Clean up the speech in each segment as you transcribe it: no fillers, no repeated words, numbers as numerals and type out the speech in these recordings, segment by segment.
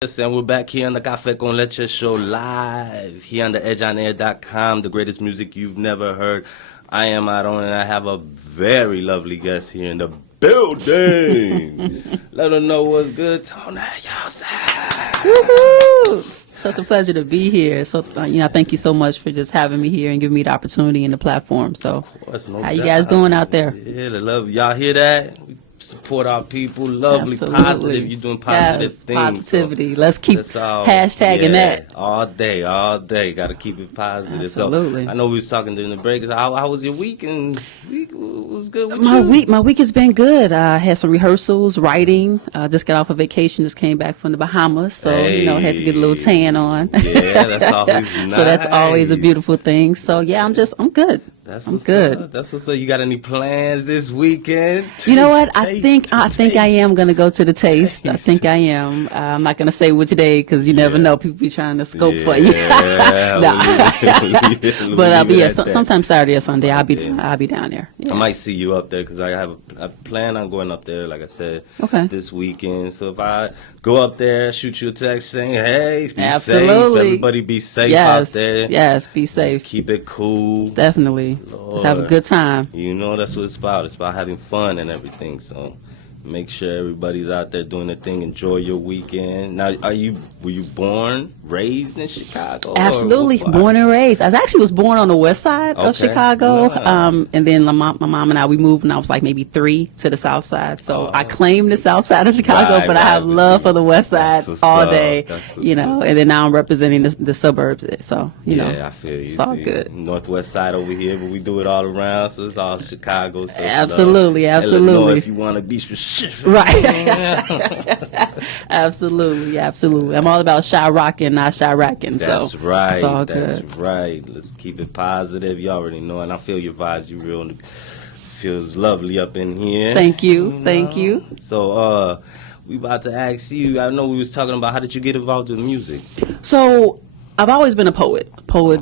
Yes, and we're back here on the Café con Leche show live here on the edgeonair.com, the greatest music you've never heard. I am Aaron, and I have a very lovely guest here in the building. Let them know what's good. Toine, y'all say. Woohoo! Such a pleasure to be here. So, thank you so much for just having me here and giving me the opportunity and the platform. So, how you guys doing out there? Yeah, the love. Y'all hear that? Support our people. Lovely, Absolutely. Positive. You're doing positive things. Positivity. So let's keep hashtagging that. All day. Got to keep it positive. Absolutely. So, I know we was talking during the break. How was your week? And week was good with my you? My week has been good. I had some rehearsals, writing. Just got off a vacation. Just came back from the Bahamas. So, had to get a little tan on. Yeah, that's always nice. So that's always a beautiful thing. So, yeah, I'm good. I'm good. That's what's up. You got any plans this weekend? You know what? I think I am going to go to the taste. I think I am. I'm not going to say which day because you never know. People be trying to scope for you. But sometime Saturday or Sunday I'll be down there. Yeah. I might see you up there because I plan on going up there. Like I said, this weekend. So if I go up there, shoot you a text saying, "Hey, be safe. Everybody be safe out there. Yes, be safe. Let's keep it cool. Definitely. Lord. Just have a good time. You know, that's what it's about. It's about having fun and everything. So make sure everybody's out there doing their thing. Enjoy your weekend. Now, were you born, raised in Chicago? Absolutely, born and raised. I actually was born on the west side of Chicago. And then my mom and I, we moved when I was like maybe 3 to the south side. So I claim the south side of Chicago, but I have love for the west side all day. And then now I'm representing the suburbs. So, I feel you. It's all good. Northwest side over here, but we do it all around. So it's all Chicago. So absolutely. Illinois, if you want to be specific. Right. Absolutely. I'm all about shy-rocking, not shy-racking. That's so right. It's all That's good. right. Let's keep it positive. You already know, and I feel your vibes. You real feels lovely up in here. Thank you. Thank you. So, we about to ask you. I know we was talking about how did you get involved with music? So I've always been a poet,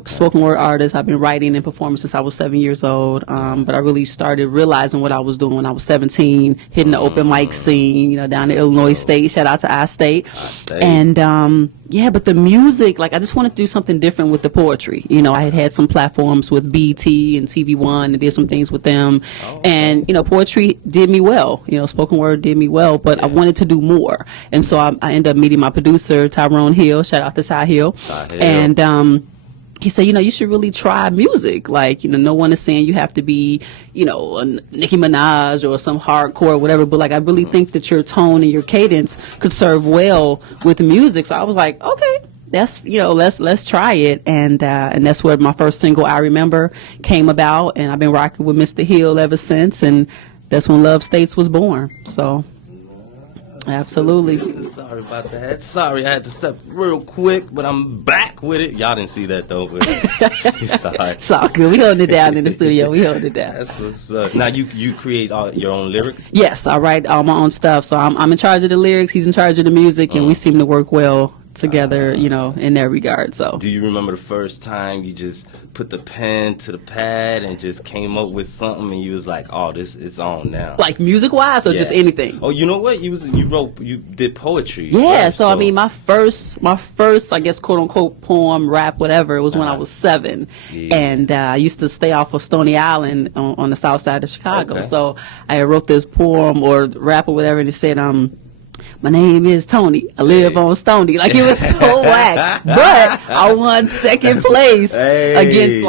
spoken word artist. I've been writing and performing since I was 7 years old. But I really started realizing what I was doing when I was 17, hitting the open mic scene, down in Illinois State. Shout out to I-State. And, but the music, I just wanted to do something different with the poetry. I had some platforms with BT and TV1 and did some things with them. And, poetry did me well. Spoken word did me well, but I wanted to do more. And so I ended up meeting my producer, Tyrone Hill. Shout out to Ty Hill. And he said, you should really try music. No one is saying you have to be, a Nicki Minaj or some hardcore or whatever. But I really think that your tone and your cadence could serve well with music. So I was like, okay, that's, let's try it. And that's where my first single, I Remember, came about. And I've been rocking with Mr. Hill ever since. And that's when Love States was born. So. Absolutely. Sorry about that. Sorry, I had to step real quick, but I'm back with it. Y'all didn't see that though, but it's all good. We holding it down in the studio. We holding it down. That's what's up. Now you create all your own lyrics? Yes, I write all my own stuff. So I'm in charge of the lyrics. He's in charge of the music, and we seem to work well together, in that regard. So do you remember the first time you just put the pen to the pad and just came up with something and you was like, oh, this is on now? Like music wise or just anything? Oh, you know what? You did poetry. Yeah, first, so I mean my first I guess quote unquote poem, rap, whatever, it was when I was 7. And I used to stay off of Stony Island on the south side of Chicago. So I wrote this poem or rap or whatever, and it said, my name is Tony. I live on Stony. It was so whack. But I won second place against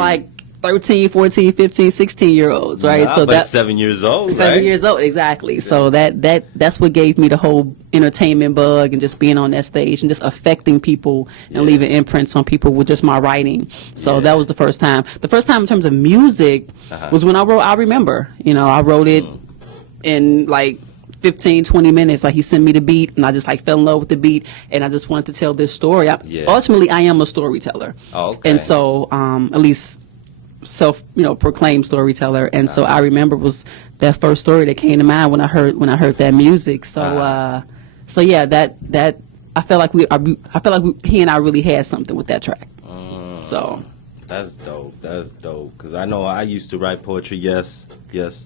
13, 14, 15, 16-year-olds, right? Nah, so that's 7 years old, 7 years old, exactly. Yeah. So that's what gave me the whole entertainment bug and just being on that stage and just affecting people and leaving imprints on people with just my writing. So that was the first time. The first time in terms of music was when I wrote I Remember. I wrote it in 15, 20 minutes. He sent me the beat and I just fell in love with the beat and I just wanted to tell this story. Ultimately, I am a storyteller. And so, at least proclaimed storyteller. And so I Remember was that first story that came to mind when I heard that music. So, that I felt like he and I really had something with that track. So. That's dope. Because I know I used to write poetry. Yes,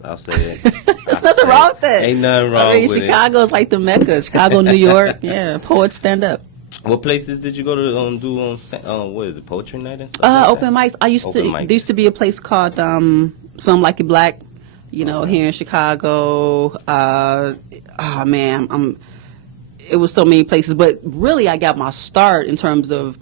I'll say it. There's nothing wrong with that. Ain't nothing wrong with Chicago's like the Mecca. Chicago, New York. Yeah, poets stand up. What places did you go to do what is it, poetry night and stuff? Like Open that? mics. There used to be a place called Some Like It Black, here in Chicago. Oh man, it was so many places, but really I got my start in terms of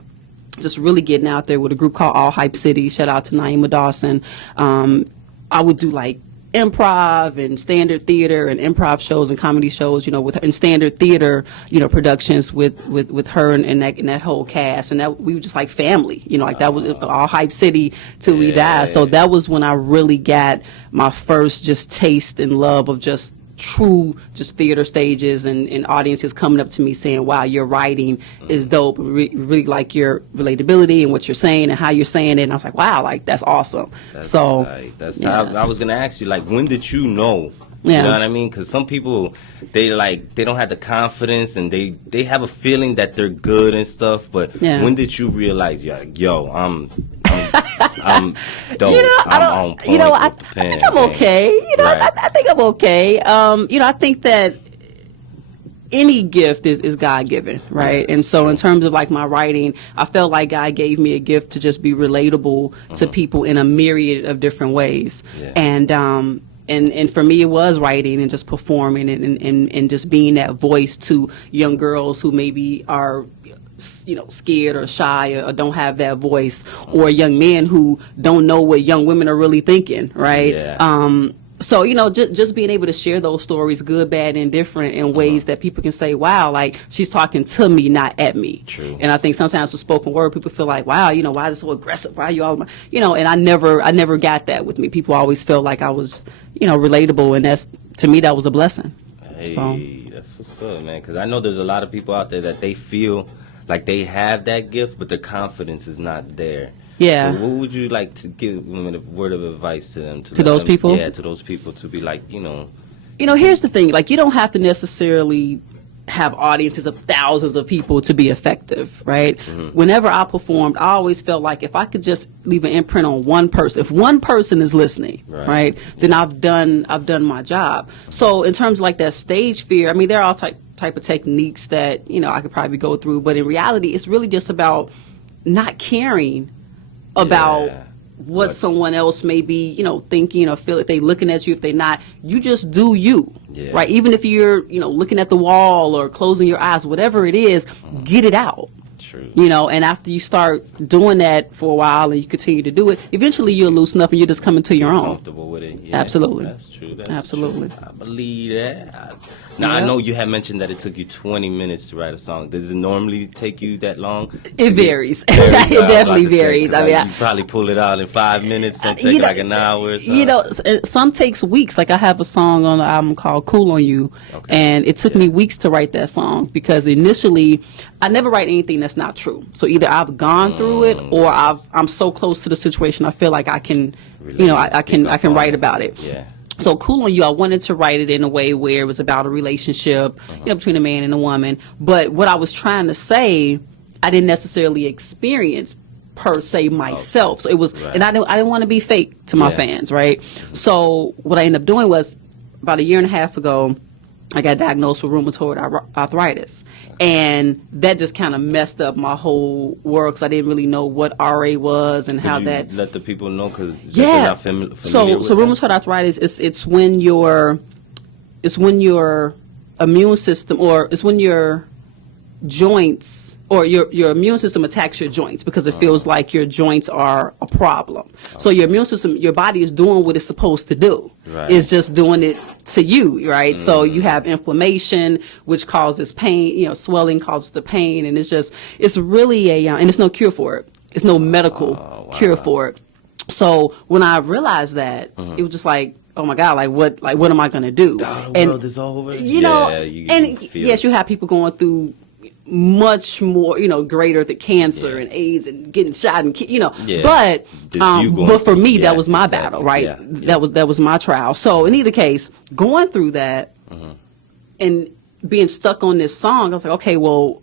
just really getting out there with a group called All Hype City. Shout out to Naima Dawson. I would do like improv and standard theater and improv shows and comedy shows, with her, and standard theater, productions with her and that whole cast, and that we were just like family, like that was All Hype City till we die. So that was when I really got my first just taste and love of just true just theater stages and audiences coming up to me saying, wow, your writing is dope. Really like your relatability and what you're saying and how you're saying it. And I was like, wow, like that's awesome. That's I was gonna ask you, like, when did you know? You know what I mean? Because some people, they don't have the confidence and they have a feeling that they're good and stuff. But when did you realize, yo, I'm dope. I'm on point I think I'm okay. Right. I think I'm okay. I think that any gift is God-given, right? And so in terms of like my writing, I felt like God gave me a gift to just be relatable to people in a myriad of different ways. And for me, it was writing and just performing and just being that voice to young girls who maybe are, scared or shy or don't have that voice, or young men who don't know what young women are really thinking, right? So, just being able to share those stories, good, bad, and different, in ways that people can say, wow, like, she's talking to me, not at me. True. And I think sometimes with spoken word, people feel like, wow, why is it so aggressive? Why are you all, and I never got that with me. People always felt like I was, relatable, and to me, that was a blessing. Hey, that's what's up, man, because I know there's a lot of people out there that they feel like they have that gift, but their confidence is not there. Yeah. So what would you like to give them a word of advice to them? To those people? Yeah, to those people, to be like, here's the thing. Like, you don't have to necessarily have audiences of thousands of people to be effective, right? Whenever I performed, I always felt like if I could just leave an imprint on one person, if one person is listening, right, then I've done my job. So in terms of like that stage fear, I mean, there are all type of techniques that, I could probably go through, but in reality, it's really just about not caring about what someone else may be, thinking or feel, if they looking at you, if they not. You just do you, right? Even if you're, looking at the wall or closing your eyes, whatever it is, get it out. True. And after you start doing that for a while and you continue to do it, eventually you'll loosen up and you'll just come into your own. Comfortable with it. Yeah, absolutely. That's true. Absolutely. True. I believe that. Now, I know you had mentioned that it took you 20 minutes to write a song. Does it normally take you that long? It varies. It definitely varies. I mean, you probably pull it out in 5 minutes, some take like an hour or something. Some takes weeks. Like, I have a song on the album called Cool on You, and it took me weeks to write that song because initially I never write anything that's not true. So either I've gone through it or I'm so close to the situation I feel like I can, I can write about it. Yeah. So Cool on You, I wanted to write it in a way where it was about a relationship, between a man and a woman. But what I was trying to say, I didn't necessarily experience per se myself. So it was, and I didn't want to be fake to my fans, right? So what I ended up doing was, about a year and a half ago, I got diagnosed with rheumatoid arthritis, and that just kind of messed up my whole world because I didn't really know what RA was and how that. Let the people know because they're not familiar so with rheumatoid arthritis it's when your immune system, or it's when your joints or your immune system attacks your joints because it feels like your joints are a problem. So your immune system, your body is doing what it's supposed to do. It's just doing it to you, right? So you have inflammation, which causes pain, swelling causes the pain, and it's really and there's no cure for it. It's no medical cure for it. So when I realized that, it was just like, oh my God, what am I going to do? The world is over. Yes, you have people going through much more, greater the cancer and AIDS and getting shot and but for me that was my battle, right? That was my trial. So in either case, going through that and being stuck on this song, I was like, okay, well,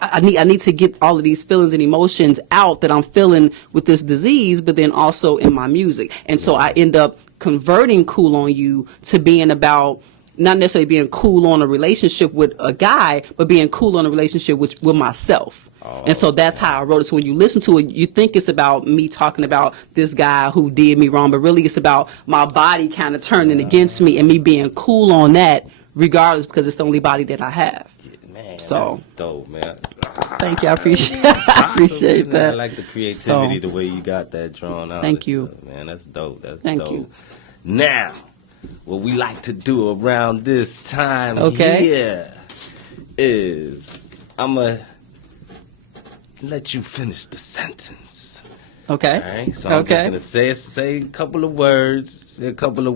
I need to get all of these feelings and emotions out that I'm feeling with this disease, but then also in my music. And so I end up converting Cool on You to being about not necessarily being cool on a relationship with a guy, but being cool on a relationship with myself. And so that's how I wrote it. So when you listen to it, you think it's about me talking about this guy who did me wrong, but really it's about my body kind of turning against me and me being cool on that regardless, because it's the only body that I have. Man, So that's dope, man. thank you. I appreciate I appreciate Man, that. I like the creativity, So, the way you got that drawn out. Thank you. Man, that's dope. That's Thank dope. you. Now, what we like to do around this time Okay. here is I'm going to let you finish the sentence. Okay. All right, so I'm just gonna say a couple of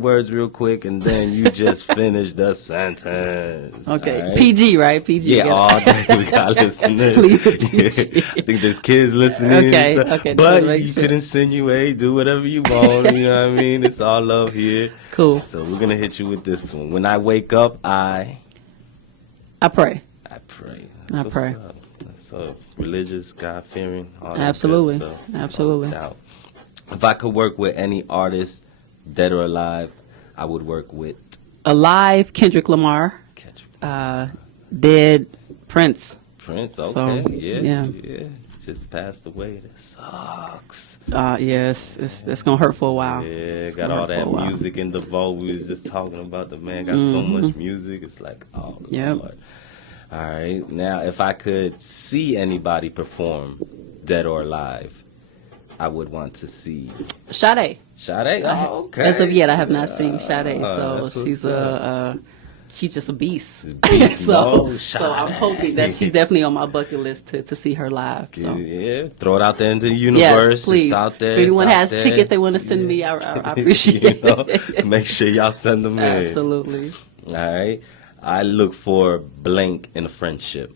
words, real quick, and then you just finish the sentence. Okay. all right? PG, right? PG. Yeah, all day we got listeners. Leave it PG. I think there's kids listening. Okay, and stuff. okay, But just make you sure. could insinuate, do whatever you want. You know what I mean? It's all love here. Cool. So we're gonna hit you with this one. When I wake up, I pray. pray. I That's pray. what's up. So religious, God fearing, all that good Absolutely. stuff. Absolutely. No doubt. If I could work with any artist, dead or alive, I would work with Alive, Kendrick Lamar. Dead, Prince. Prince. Okay, So, yeah. yeah. Just passed away. That sucks. Yes, that's gonna hurt for a while. Yeah, It's got gonna all hurt for that a while. music in the vault. We was just talking about the man got so much music. It's like, oh Yep. Lord. All right. Now, if I could see anybody perform, dead or alive, I would want to see Sade. Sade. Oh, okay. As of yet, I have not seen Sade, so that's what's she's up. she's just a beast. Beast so mode, so I'm Sade. hoping that she's definitely on my bucket list to see her live. So. Yeah, throw it out there into the universe. Yes, please. It's out there. If anyone it's out has there. tickets they want to send me, I appreciate You know, it. make sure y'all send them in. Absolutely. All right. I look for blank in a friendship.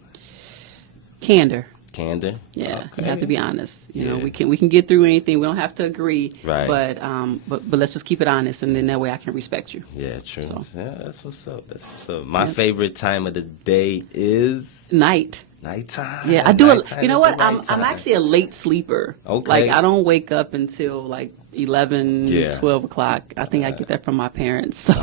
Candor. Candor. Yeah, Okay. you have to be honest. You know, Yeah. we can get through anything. We don't have to agree. Right. But let's just keep it honest, and then that way I can respect you. Yeah, true. So. Yeah, that's what's up. That's what's up. My Yeah. favorite time of the day is Night. nighttime. Yeah, I do. Nighttime You know is what? the I'm nighttime. actually a late sleeper. Okay. Like I don't wake up until like 11, Yeah. 12 o'clock. I think I get that from my parents. So,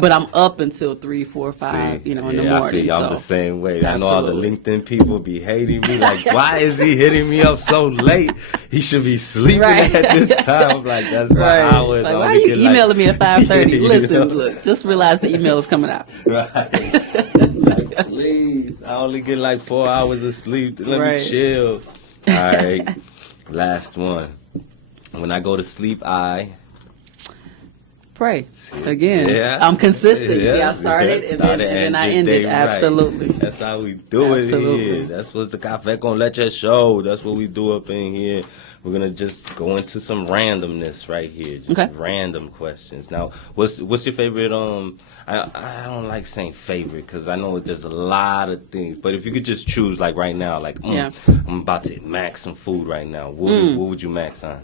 but I'm up until 3, 4, 5. See, in the I feel morning. you. I'm So the same way. I know all the Absolutely. LinkedIn people be hating me. Like, why is he hitting me up so late? He should be sleeping Right. at this time. I'm like, that's my right. hours. Like, I why are only you get, like- emailing me at 5:30? You Listen, know? look, just realize the email is coming out. Right. Like, please, I only get like 4 hours of sleep. Let Right. me chill. All right. Last one. When I go to sleep, I Pray again. Yeah. I'm consistent. See, Yeah. I started, Yeah. and Started then I your ended. day right. Absolutely. That's how we do it Absolutely. here. That's what's the Cafe con Leche show. That's what we do up in here. We're gonna just go into some randomness right here. Just Okay. random questions. Now, what's your favorite? I don't like saying favorite because I know there's a lot of things. But if you could just choose, like right now, like Yeah. I'm about to max some food right now. What would you max on?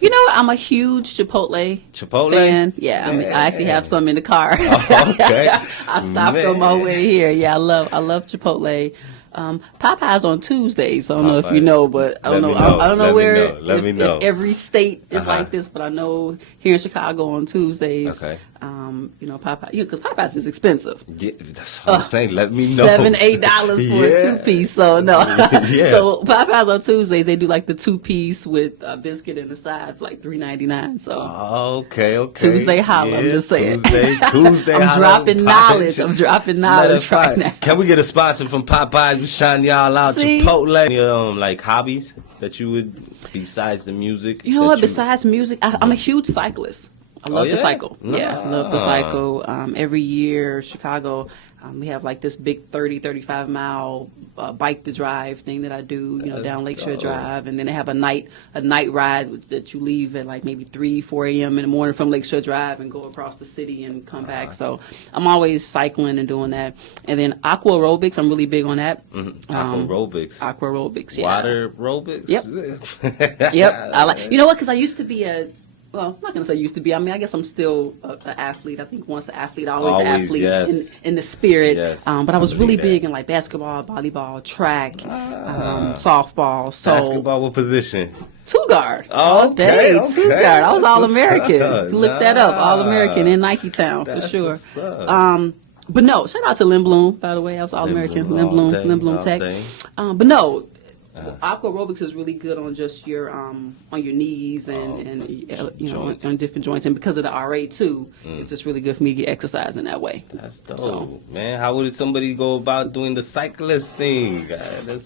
You know, I'm a huge Chipotle Chipotle? fan. Yeah, I mean, I actually have some in the car. Oh, okay. I stopped on my way here. Yeah, I love Chipotle. Popeyes on Tuesdays. I don't know if you Popeyes. know, but I don't Let know. me know. I don't know Let me where know. Let me know. if every state is Uh-huh. like this, but I know here in Chicago on Tuesdays. Okay. You know, Popeyes, because Popeyes is expensive. Yeah, that's what I'm saying. Let me know. $7-8 for a 2-piece. So no. Yeah. So Popeyes on Tuesdays they do like the 2-piece with a biscuit in the side for like $3.99. So Okay. Tuesday holla, I'm just saying. Tuesday I'm holla. dropping knowledge. I'm dropping Let knowledge us find- right now. Can we get a sponsor from Popeyes? We shine y'all out. See? Chipotle. Any, like hobbies that you would besides the music? You know that what? Besides music, I'm a huge cyclist. I love yeah? to cycle. Yeah, I love to Nah. cycle. Every year, Chicago, we have like this big 35 mile bike to drive thing that I do, you know, That's down Lakeshore dope. Drive. And then they have a night ride that you leave at like maybe 3, 4 a.m. in the morning from Lakeshore Drive and go across the city and come back. So I'm always cycling and doing that. And then aqua aerobics, I'm really big on that. Aquarobics. Aqua aerobics, yeah. Water aerobics. Yep. Yep. I like. You know what? Because I used to be well, I'm not gonna say used to be. I mean, I guess I'm still an athlete. I think once an athlete, always an Always, athlete yes. in the spirit. Yes, But I was I really believe big that. in like basketball, volleyball, track, softball. So Basketball, what position? two guard. Oh, all day, okay, two okay. guard. I was That's All what's American. up. You look that up, Nah. All American in Nike Town for That's sure. what's up. But no, shout out to Lynn Bloom, by the way. I was All-American. Lynn Bloom Tech. But no, aqua aerobics is really good on just your on your knees and you know on different joints, and because of the RA too, it's just really good for me to get exercise in that way. That's dope, man. How would somebody go about doing the cyclist thing?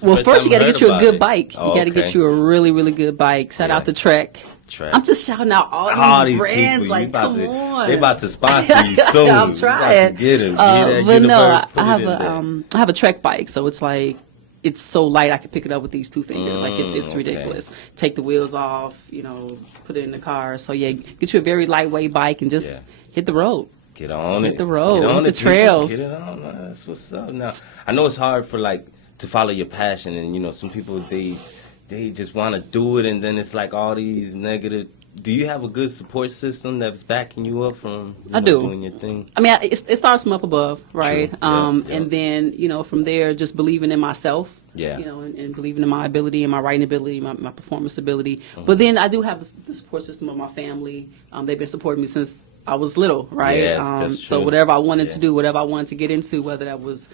Well, first you got to get you a good bike. You got to get you a really, really good bike. Shout out to Trek. I'm just shouting out all these brands. People, like, come on, they about to sponsor you soon. I'm trying. Get him. But no, I have a Trek bike, so it's like. It's so light I can pick it up with these two fingers. Like it's ridiculous. Take the wheels off, you know, put it in the car. So yeah, get you a very lightweight bike and just hit the road. Get on it. Hit the road. Get on the trails. Get it on. That's what's up. Now I know it's hard for like to follow your passion, and you know some people they just want to do it, and then it's like all these negative. Do you have a good support system that's backing you up from doing your thing? I mean, it starts from up above, right? True. And then, you know, from there, just believing in myself, you know, and believing in my ability and my writing ability, my performance ability. But then I do have the support system of my family. They've been supporting me since I was little, right? Yes, so whatever I wanted to do, whatever I wanted to get into, whether that was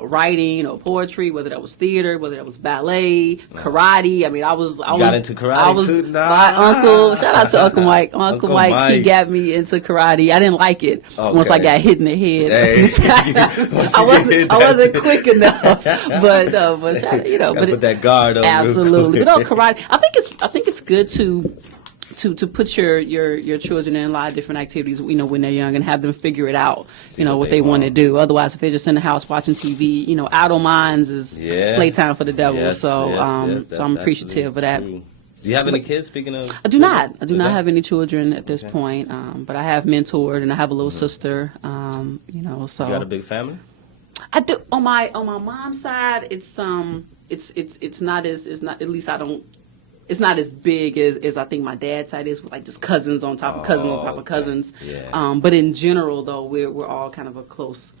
writing or poetry, whether that was theater, whether that was ballet, karate. I mean, I was got into karate too. My uncle, shout out to Uncle Mike. Uncle Mike, he got me into karate. I didn't like it once I got hit in the head. Hey. I wasn't quick enough, but but put that guard on. Absolutely, but no, karate. I think it's good to put your children in a lot of different activities, you know, when they're young, and have them figure it out, you know, what they want to do. Otherwise, if they're just in the house watching TV, you know, idle minds is playtime for the devil. So I'm appreciative of that. True. Do you have any kids, speaking of? I do not. I do not have any children at this point, but I have mentored, and I have a little sister, you know, so. You got a big family? I do. On my mom's side, it's not at least I don't. It's not as big as I think my dad's side is, with like just cousins on top of cousins on top of cousins. Yeah. But in general, though, we're all kind of a close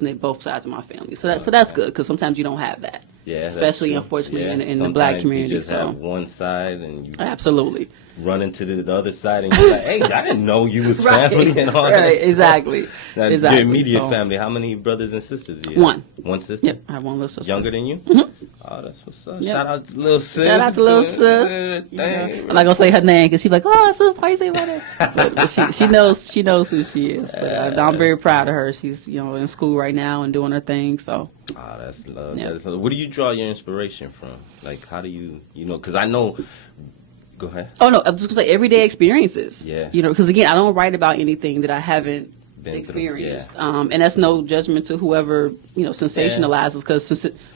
knit, both sides of my family. So that's good, because sometimes you don't have that. Yeah, especially unfortunately in the black community. You just have one side, and you absolutely run into the other side, and you're like, "Hey, I didn't know you was family and all that." Right, exactly. Now, exactly. Your immediate family. How many brothers and sisters do you have? One sister. Yep, I have one little sister. Younger than you? Mm-hmm. Oh, that's what's up. Yep. Shout out to little sis. Shout out to little sis. I'm not gonna say her name because she's like, "Oh, sis, why you say my name?" But she knows who she is. But I'm very proud of her. She's in school right now and doing her thing. So. Oh, that's love. Yep. That's love. Where do you draw your inspiration from? Like, how do you because I know. Go ahead. Oh no, I'm just gonna say everyday experiences. Yeah. Because again, I don't write about anything that I haven't experienced. And that's no judgment to whoever sensationalizes, because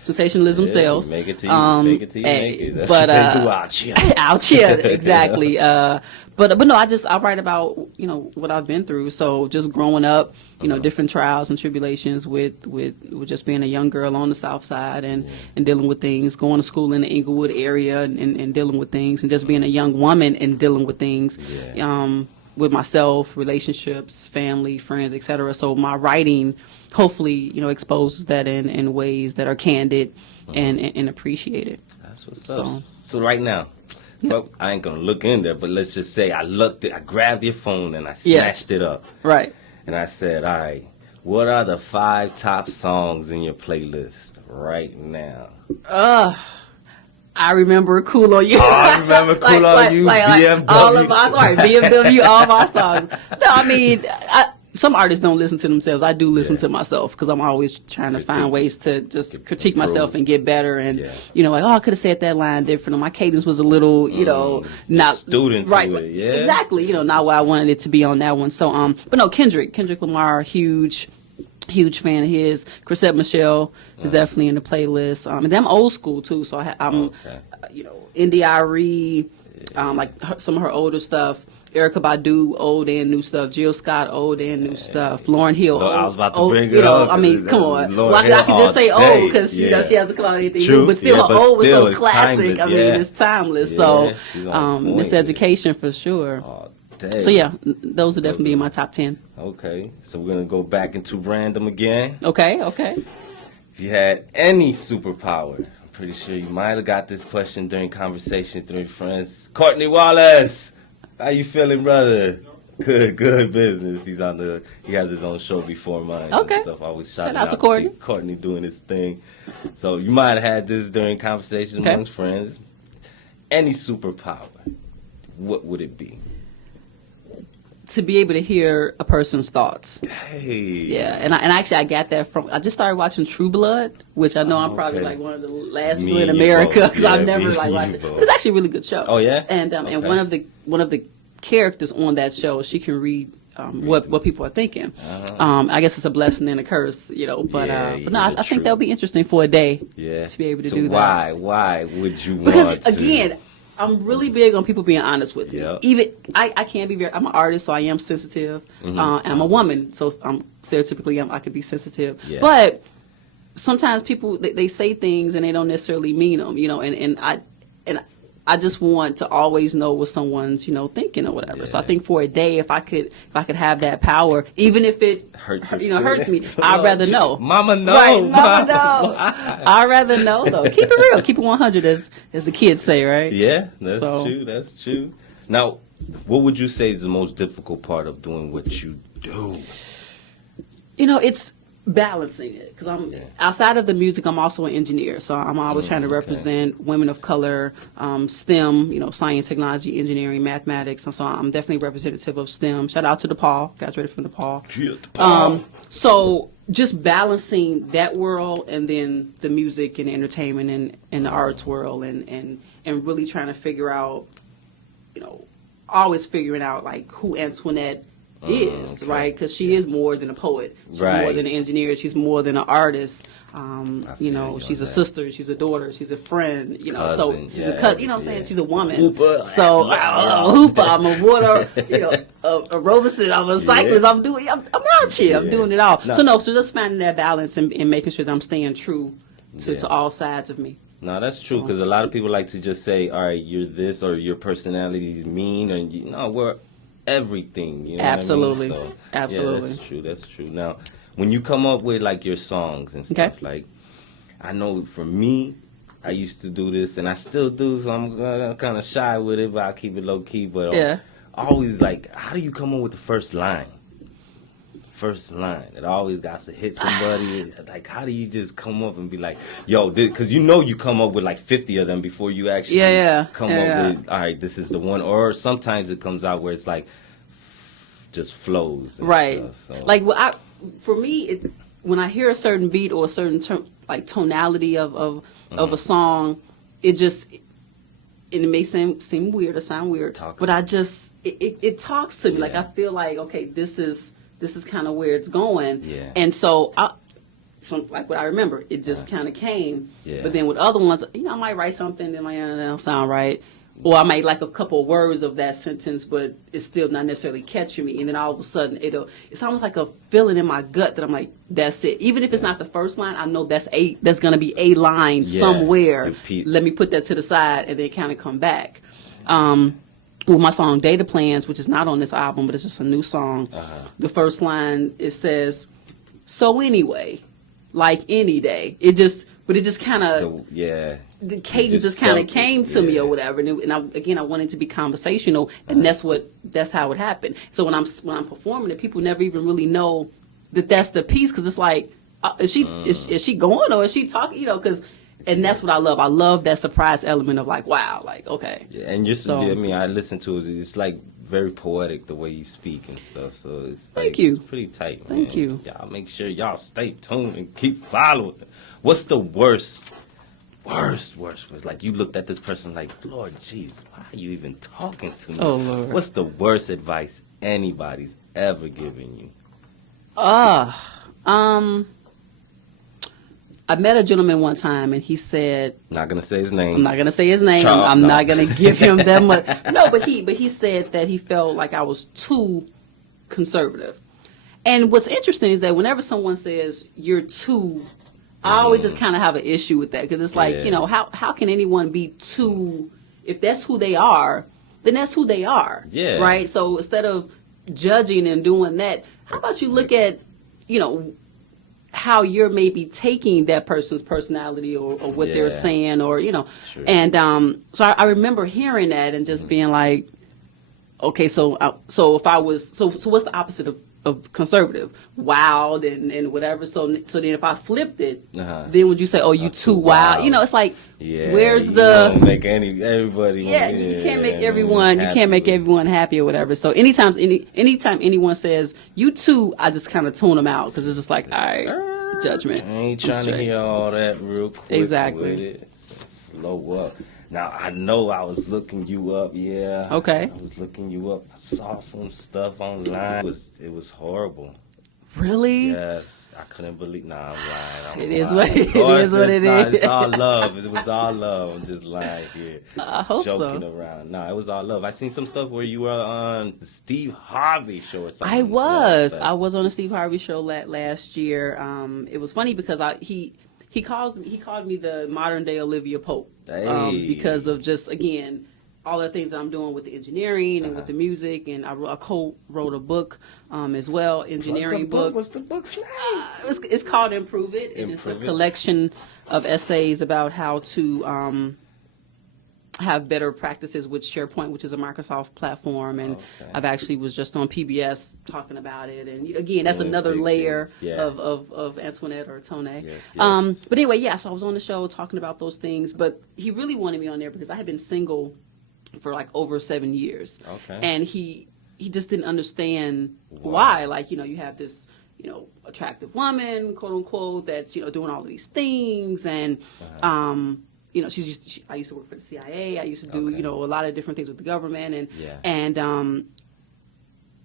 sensationalism sells. Make it to you. Fake it till you make it. That's what they do out here. Out here, exactly. But no, I write about what I've been through. So just growing up, different trials and tribulations with just being a young girl on the South Side and dealing with things, going to school in the Inglewood area and dealing with things, and just being a young woman and dealing with things. With myself, relationships, family, friends, etc. So my writing, hopefully, exposes that in ways that are candid and appreciated. That's what's up. So right now, I ain't gonna look in there, but let's just say I grabbed your phone and I snatched it up. Right. And I said, all right, what are the 5 top songs in your playlist right now? I remember Cool on You. Oh, I remember Cool on You, BMW. All of my songs, BMW, all my songs. No, I mean, some artists don't listen to themselves. I do listen to myself, because I'm always trying to find ways to just critique myself and get better. And, I could have said that line different. My cadence was a little, not student right. To it, yeah. Exactly. Not where I wanted it to be on that one. So, but no, Kendrick Lamar, huge fan of his. Chrisette Michelle is definitely in the playlist. And then I'm old school too, so I'm India.Arie, like some of her older stuff. Erykah Badu, old and new stuff. Jill Scott, old and new stuff. Lauryn Hill. I was about to bring it up. I mean, come on. I could just say old because she hasn't come out with anything new, but still, her old was so classic. I mean, it's timeless. So, Miseducation for sure. Oh, so those would definitely be in my top 10. Okay, so we're gonna go back into random again. Okay. If you had any superpower, I'm pretty sure you might have got this question during conversations during friends. Courtney Wallace, how you feeling, brother? Good business. He has his own show before mine. Okay. And stuff. I always shout out to Courtney. Courtney doing his thing. So you might have had this during conversations amongst friends. Any superpower, what would it be? To be able to hear a person's thoughts. Hey. Yeah, and actually I got that from, I just started watching True Blood, which I know I'm probably okay. like one of the last Me people in and you America both. because Yeah, I've never me like and watched you it. both. But it's actually a really good show. Oh yeah, and okay. and one of the characters on that show, she can read what people are thinking. I guess it's a blessing and a curse, you know. But but no, I think that'll be interesting for a day. Yeah. To be able to so do that. Why would you Because want to? again, I'm really big on people being honest with me. Yeah. Even I can be I'm an artist, so I am sensitive. I'm a woman, so I'm stereotypically I could be sensitive. Yeah. But sometimes people they say things and they don't necessarily mean them, you know. And I just want to always know what someone's, you know, thinking or whatever. Yeah. So I think for a day, if I could have that power, even if it Hurts hurts me, I'd rather know. Mama, no. Right, Mama, no. I'd rather know though. Keep it real. Keep it 100, as the kids say, right? Yeah, that's So- true. That's true. Now, what would you say is the most difficult part of doing what you do? You know, it's balancing it because I'm outside of the music. I'm also an engineer, so I'm always trying to represent women of color, STEM. You know, science, technology, engineering, mathematics. And so I'm definitely representative of STEM. Shout out to DePaul. Graduated from DePaul. So just balancing that world and then the music and entertainment and the arts world and really trying to figure out, you know, always figuring out like who Antoinette is, okay. right? Because she is more than a poet. She's Right. more than an engineer. She's more than an artist. feel You know, you on she's a that. sister. She's a daughter. She's a friend. You know, so Cousin, she's a yeah, cousin. You know what I'm saying? yeah. She's a woman. Hooper. So I'm a hooper. I'm a water. You know, a aerobicist. I'm a cyclist. Yeah. I'm out here. I'm Yeah. doing it all. No. So just finding that balance and making sure that I'm staying true to all sides of me. No, that's true because a lot of people like to just say, "All right, you're this," or "Your personality is mean," or no, we're everything. You know Absolutely. What I mean? So, Absolutely. Yeah, that's true. That's true. Now, when you come up with like your songs and stuff, like I know for me, I used to do this and I still do, so I'm kind of shy with it, but I'll keep it low key. But Yeah. always like, how do you come up with the first line? First line. It always got to hit somebody. Like, how do you just come up and be like, yo, because you know you come up with like 50 of them before you actually come up with, all right, this is the one. Or sometimes it comes out where it's like, just flows. And Right. stuff, so. Like, for me, when I hear a certain beat or a certain tonality of a song, it just, and it may seem weird or sound weird, but I just, it talks to me. Like, I feel like, okay, this is kind of where it's going. Yeah. And so, like what I remember, it just kind of came. Yeah. But then with other ones, you know, I might write something and like, that don't sound right. Or I might like a couple of words of that sentence, but it's still not necessarily catching me. And then all of a sudden, it's almost like a feeling in my gut that I'm like, that's it. Even if it's not the first line, I know that's going to be a line somewhere. Repeat. Let me put that to the side and then kind of come back. With my song Data Plans, which is not on this album, but it's just a new song. The first line, it says, so anyway, like any day. It just kind of, the cadence just kind of came to me or whatever. And I wanted to be conversational, and that's how it happened. So when I'm performing it, people never even really know that that's the piece, because it's like, is she going or is she talking? You know, and that's what I love. I love that surprise element of like, wow, like, okay. Yeah, and I mean, I listen to it. It's like very poetic the way you speak and stuff. So it's like, Thank you. It's pretty tight. Thank man. you. Y'all make sure y'all stay tuned and keep following. What's the worst? Like you looked at this person like, Lord, jeez, why are you even talking to me? Oh, Lord. What's the worst advice anybody's ever given you? I met a gentleman one time, and he said, Not gonna say his name. I'm not going to say his name. Child, I'm no. not going to give him that much. No, but he said that he felt like I was too conservative. And what's interesting is that whenever someone says you're too, I always just kind of have an issue with that, because it's like, you know, how can anyone be too, if that's who they are, then that's who they are. Yeah. Right? So instead of judging and doing that, how about you look at, you know, how you're maybe taking that person's personality or what they're saying, or, you know. Sure. And so I remember hearing that and just being like, okay, so if I was so what's the opposite of conservative? Wild and whatever. So then if I flipped it, then would you say, oh, you too wild? You know, it's like, yeah, where's you the don't make everybody? Yeah, you can't make everyone happy or whatever. So anytime anyone says you too, I just kind of tune them out because it's just like, all right, judgment. I ain't trying to hear all that real quick. Exactly. With it. Slow up. Now I know I was looking you up. Yeah. Okay. I was looking you up. I saw some stuff online. It was horrible. Really? Yes, I couldn't believe. Nah, I'm lying. It is what it is. It's all love. It was all love. I'm just lying here. I hope joking so. around. Nah, it was all love. I seen some stuff where you were on the Steve Harvey show or something. I was on the Steve Harvey show last year. It was funny because he called me the modern day Olivia Pope because of just again all the things that I'm doing with the engineering and with the music, and I co-wrote a book as well, engineering book. What's the book's name? It's called Improve It, and it's a collection of essays about how to have better practices with SharePoint, which is a Microsoft platform, and I've actually was just on PBS talking about it, and again, that's another layer of Antoinette or Toine. Yes. But anyway, so I was on the show talking about those things, but he really wanted me on there because I had been single for like over 7 years. And he just didn't understand why. Like, you have this, attractive woman, quote unquote, that's, doing all of these things. And, I used to work for the CIA. I used to do, a lot of different things with the government.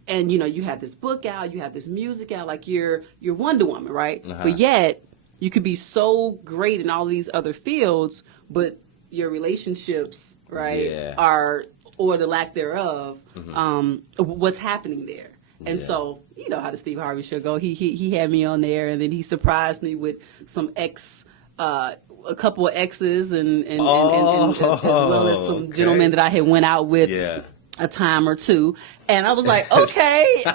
And you have this book out, you have this music out, like you're Wonder Woman, right? But yet you could be so great in all these other fields, but your relationships, right, are, or the lack thereof, what's happening there. And so, you know how the Steve Harvey show go. He had me on there, and then he surprised me with some a couple of exes, and as well as some gentlemen that I had went out with. A time or two, and I was like, okay, so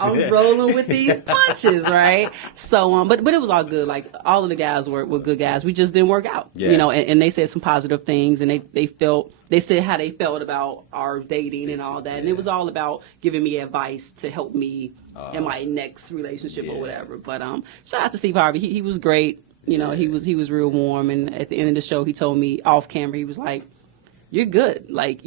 I'm rolling with these punches, right? So, but it was all good. Like all of the guys were good guys. We just didn't work out, and they said some positive things, and they said how they felt about our dating and all that, and it was all about giving me advice to help me in my next relationship or whatever. But shout out to Steve Harvey. He was great. He was real warm, and at the end of the show, he told me off camera, he was like, you're good. Like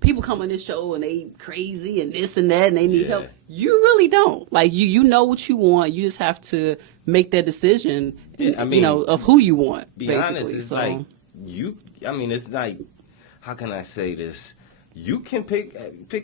people come on this show and they crazy and this and that and they need help. You really don't. Like you know what you want. You just have to make that decision. Of who you want. Be basically. honest, it's like you. I mean, it's like, how can I say this? You can pick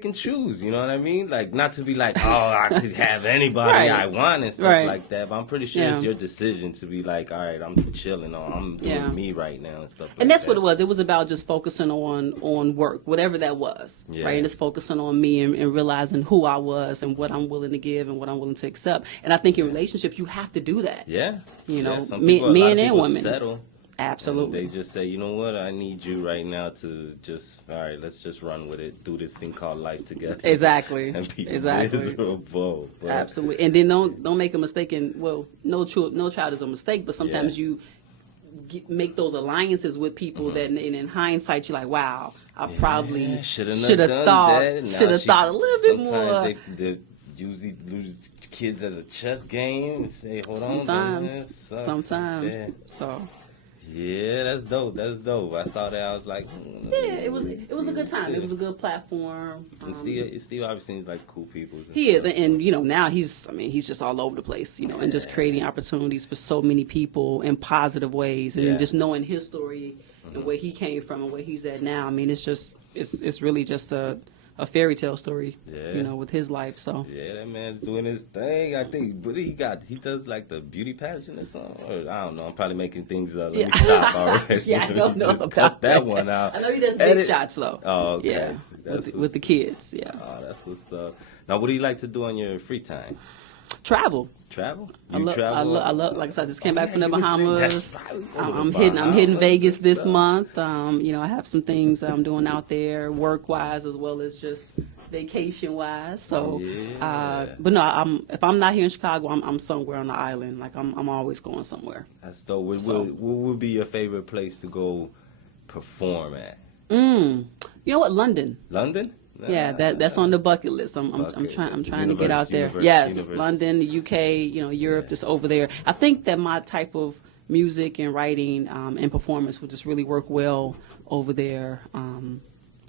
and choose. You know what I mean? Like not to be like, oh, I could have anybody I want and stuff like that. But I'm pretty sure it's your decision to be like, all right, I'm chilling, or I'm doing me right now and stuff. And that's what it was. It was about just focusing on work, whatever that was, right? And just focusing on me and realizing who I was and what I'm willing to give and what I'm willing to accept. And I think in relationships, you have to do that. Yeah. Men and women. Settle. Absolutely. And they just say, you know what, I need you right now to just, all right, let's just run with it, do this thing called life together. Exactly. And be miserable. But. Absolutely. And then don't make a mistake. No child is a mistake, but sometimes you make those alliances with people that, and in hindsight, you're like, wow, I probably should have thought a little bit more. Sometimes they usually lose kids as a chess game and say, hold on. Sometimes. So. Yeah, that's dope. I saw that. I was like, it was a good time. It was a good platform. And Steve obviously seems like cool people. He is, and now he's just all over the place, and just creating opportunities for so many people in positive ways, and just knowing his story and where he came from and where he's at now. I mean, it's really just a fairy tale story, with his life. So that man's doing his thing. I think, but he does like the beauty pageant or something. Or, I don't know. I'm probably making things up. Let me stop already. I don't know about cut that one out. I know he does big shots though. Oh, okay. Yeah, with the kids. Yeah. Oh, that's what's up. Now, what do you like to do on your free time? Travel. Travel? I love. Like I said, I just came back from the Bahamas. I'm hitting Vegas this month. I have some things I'm doing out there, work wise as well as just vacation wise. So, but no, if I'm not here in Chicago, I'm somewhere on the island. Like I'm always going somewhere. That's dope. What would be your favorite place to go perform at? You know what? London. London? Yeah, that's on the bucket list. I'm trying to get out there. Yes, London, the UK, Europe, just over there. I think that my type of music and writing and performance would just really work well over there. And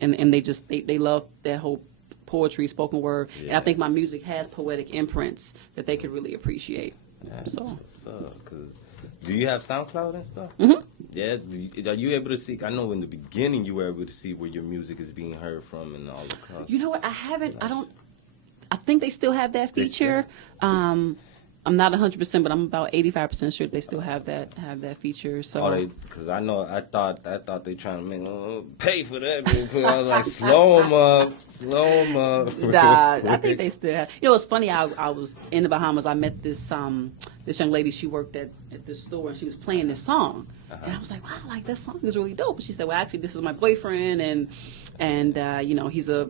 they love that whole poetry, spoken word, and I think my music has poetic imprints that they could really appreciate. So. Do you have SoundCloud and stuff? Mm-hmm. Yeah. Are you able to see? I know in the beginning you were able to see where your music is being heard from and all across. You know what? I haven't. I think they still have that feature. I'm not 100%, but I'm about 85% sure they still have that feature. So, because I thought they trying to make pay for that. I was like, slow them up. Nah, I think they still have. It's funny. I was in the Bahamas. I met this young lady. She worked at this store, and she was playing this song, and I was like, wow, like that song is really dope. And she said, well, actually, this is my boyfriend, and he's a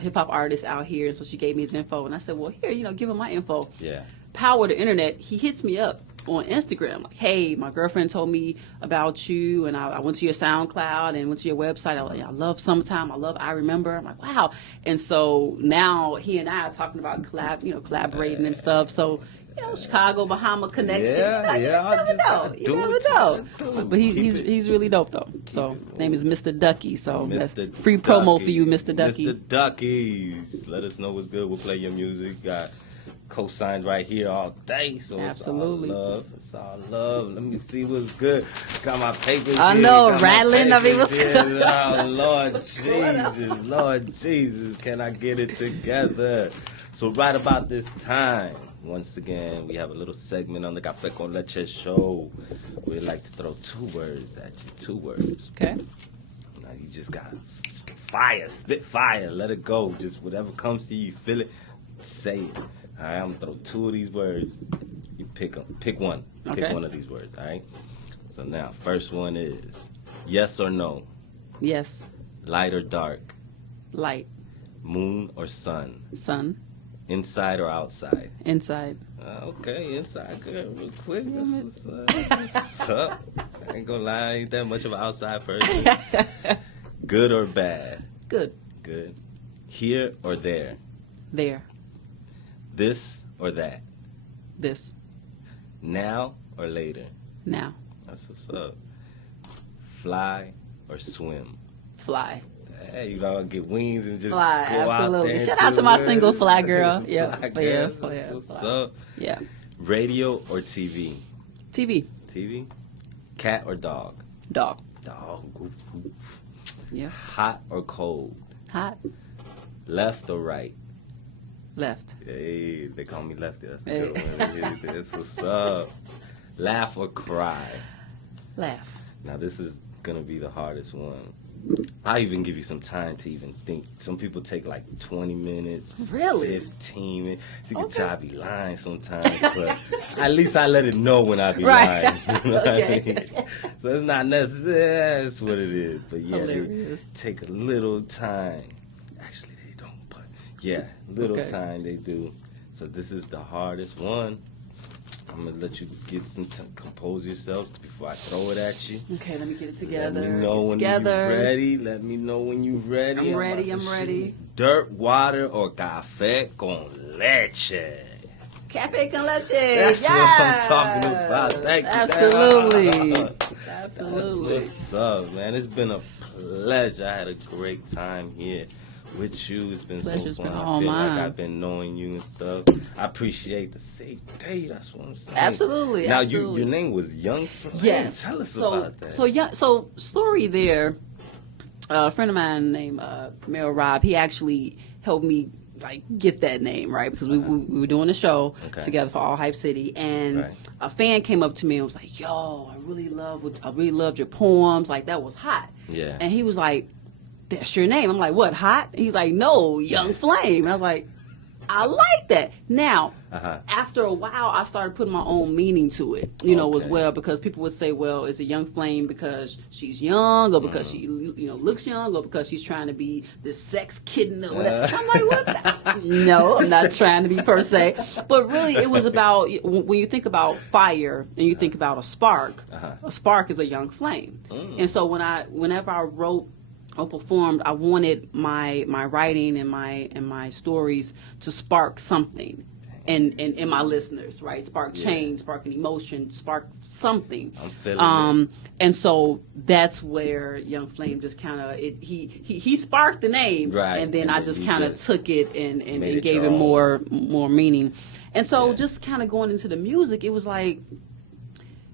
hip hop artist out here, and so she gave me his info, and I said, well, here, give him my info. Yeah. Power of the internet, he hits me up on Instagram like, hey, my girlfriend told me about you, and I went to your SoundCloud and went to your website. I love Summertime. I love I Remember. I'm like, wow. And so now he and I are talking about collaborating and stuff. So, Chicago, Bahama connection. You never know. But he's really dope, though. So, his name is Mr. Ducky. So, that's free promo for you, Mr. Ducky. Mr. Duckies. Let us know what's good. We'll play your music. Got co-signed right here all day, so absolutely. It's all love. Let me see what's good. Got my papers. I know, rattling. I mean, what's good? Oh, Lord Jesus, can I get it together? So right about this time, once again, we have a little segment on the Café con Leche show. We like to throw 2 words at you. 2 words. Okay. Now you just gotta spit fire, let it go. Just whatever comes to you, feel it, say it. All right, I'm going to throw 2 of these words. You pick them. Pick one. Okay. Pick one of these words, all right? So now, first one is yes or no? Yes. Light or dark? Light. Moon or sun? Sun. Inside or outside? Inside. Okay, inside. Good. Real quick. What's up. I ain't going to lie. I ain't that much of an outside person. Good or bad? Good. Good. Here or there? There. This or that? This. Now or later? Now. That's what's up. Fly or swim? Fly. Hey, get wings and just fly, go absolutely. out there. Shout out to my single fly girl. Yeah, fly. What's up? Yeah. Radio or TV? TV. TV. Cat or dog? Dog. Dog. Yeah. Hot or cold? Hot. Left or right? Left. Hey, they call me Lefty. That's a good one. That's what's up. Laugh or cry? Laugh. Now, this is going to be the hardest one. I'll even give you some time to even think. Some people take like 20 minutes. Really? 15 minutes. You can tell I be lying sometimes, but at least I let it know when I be lying. You know okay. What I mean? So it's not necessary. That's what it is. But yeah, they take a little time. Actually, they don't, but yeah, little time they do. So this is the hardest one. I'm going to let you get some compose yourselves before I throw it at you. Okay, let me get it together. Let me know when you're ready. Let me know when you're ready. I'm ready. Dirt, water, or café con leche? Café con leche. That's what I'm talking about. Thank you. Absolutely. Absolutely. That's what's up, man. It's been a pleasure. I had a great time here with you. It's been Pleasure's so fun. Been I feel mine. like I've been knowing you and stuff. I appreciate the safe day. That's what I'm saying. Absolutely. Now, absolutely. your name was Young Flame. Yes. Tell us about that. So story there. A friend of mine named Mel Rob. He actually helped me get that name right because we were doing a show together for All Hype City, and a fan came up to me and was like, "Yo, I really loved your poems. Like that was hot." Yeah. And he was like, "That's your name." I'm like, "What, hot?" And he's like, "No, Young Flame." And I was like, "I like that." Now, after a while, I started putting my own meaning to it, as well, because people would say, "Well, is it Young Flame because she's young, or because she, looks young, or because she's trying to be this sex kitten or whatever?" I'm like, "What? No, I'm not trying to be per se." But really, it was about when you think about fire and you think about a spark is a young flame. And so whenever I wrote or performed, I wanted my writing and my stories to spark something in my listeners, right? Spark change, spark an emotion, spark something. I'm feeling it. And so that's where Young Flame just kind of he sparked the name, Right. and then I just kind of took it and made it gave your it own. more meaning. And so just kind of going into the music, it was like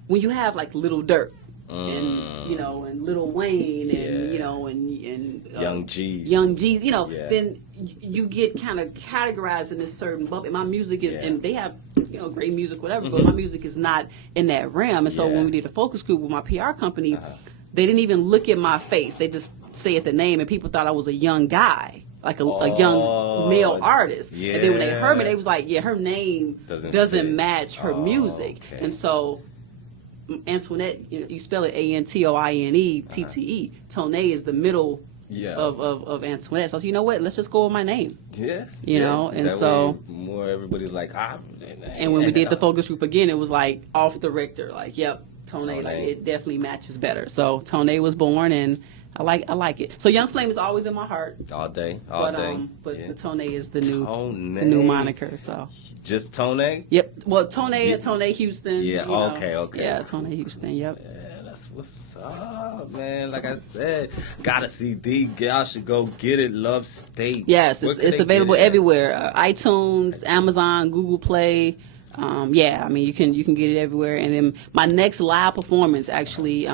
when you have like Little Dirt. And and Lil Wayne, and and Young G's. then you get kind of categorized in this certain bubble. And my music is, and they have great music, whatever, but my music is not in that realm. And so when we did a focus group with my PR company, they didn't even look at my face. They just say at the name, and people thought I was a young guy. Like a young male artist. Yeah. And then when they heard me, they was like, her name doesn't match her music. Okay. And so Antoinette, you spell it Antoine, TTE. Toine is the middle of Antoinette. So I said, you know what? Let's just go with my name. Yes. And that so way more everybody's like, and when we did the focus group again, it was like off the Richter. Like, yep, Toine. Like it definitely matches better. So Toine was born, and I like it. So Young Flame is always in my heart. All day. But Toine is the new moniker. So just Toine? Yep. Well, Toine Houston. Yeah. Okay. Yeah, Toine Houston. Yep. Yeah, that's what's up, man. Like I said, got a CD. Y'all should go get it. Love State. Yes, it's available everywhere. iTunes, Amazon, Google Play. You can get it everywhere. And then my next live performance actually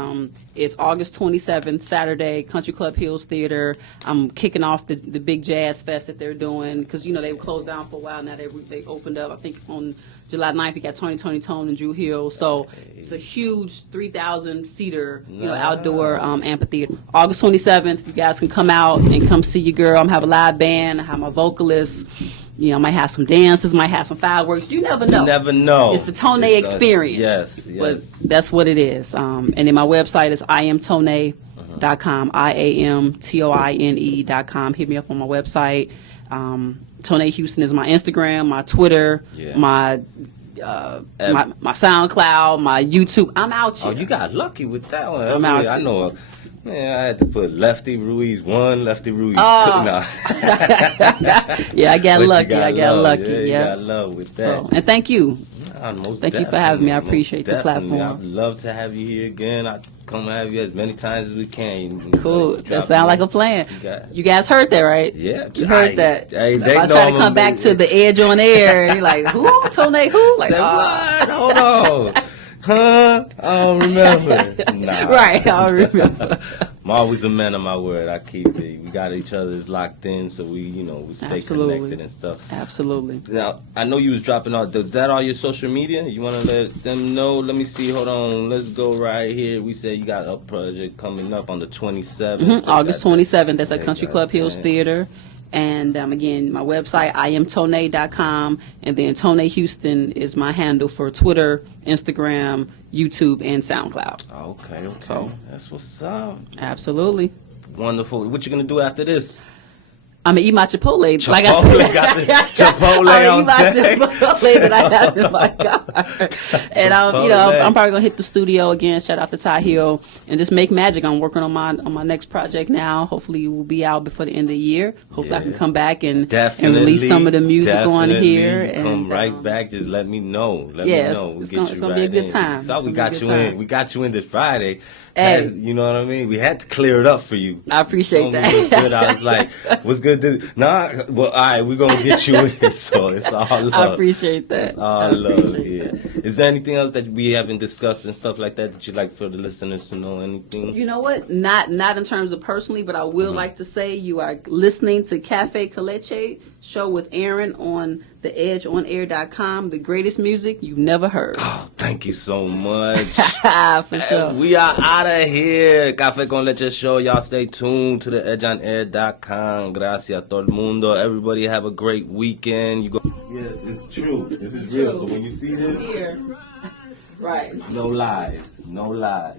is August 27th, Saturday, Country Club Hills Theater. I'm kicking off the big jazz fest that they're doing because they were closed down for a while. Now they opened up. I think on July 9th we got Toine and Drew Hill. So it's a huge 3,000 seater outdoor amphitheater. August 27th, you guys can come out and come see your girl. I'm gonna have a live band. I have my vocalists. Might have some dances, might have some fireworks. You never know. You never know. It's the Toine experience. Yes. But that's what it is. And then my website is iamtoine.com, IAMTOINE.com. Hit me up on my website. Toine Houston is my Instagram, my Twitter, my SoundCloud, my YouTube. I'm out here. Oh, you got lucky with that one. I'm out I here. know. Man, I had to put Lefty Ruiz 1, Lefty Ruiz 2. Nah. Yeah, I got lucky. I got lucky. Yeah, you got love with that. So, and thank you. Thank you for having me. I appreciate the platform. I'd love to have you here again. I'd come and have you as many times as we can. Cool. That sounds like a plan. You guys heard that, right? Yeah. You heard that. They I try to come back to the edge on air, and you're like, who? Toine who? Like, what? Hold on. Huh? I don't remember. Nah. Right, I don't remember. I'm always a man of my word. I keep it. We got each other's locked in, so we stay connected and stuff. Absolutely. Now, I know you was dropping out. Is that all your social media? You want to let them know? Let me see. Hold on. Let's go right here. We said you got a project coming up on the 27th. August 27th. That's at Country Club Hills Theater. And again, my website, iamtoine.com. And then Toine Houston is my handle for Twitter, Instagram, YouTube, and SoundCloud. Okay. So that's what's up. Absolutely. Wonderful. What you going to do after this? I'm going to eat my Chipotle. Like I said, got the Chipotle on deck. Chipotle that I have in my car. And I'm probably gonna hit the studio again. Shout out to Ty Hill and just make magic. I'm working on my next project now. Hopefully, it will be out before the end of the year. Hopefully, I can come back and release some of the music on here. And come right back. Just let me know. Let me know. It's gonna be a good time. So we got you in. We got you in this Friday. Hey. You know what I mean? We had to clear it up for you. I appreciate that. Good. I was like, what's good? Nah, well, all right, we're going to get you in. So it's all love. I appreciate that. It's all love. Yeah. Is there anything else that we haven't discussed and stuff like that you'd like for the listeners to know? Anything? You know what? Not in terms of personally, but I will like to say you are listening to Cafe Leche show with Aaron on theedgeonair.com. The greatest music you've never heard. Oh, thank you so much. For sure. We are out of here. Café con Leche show. Y'all stay tuned to theedgeonair.com. Gracias todo el mundo. Everybody have a great weekend. You go. Yes, it's true. This is real. So when you see this, Here. Right. no lies. No lies.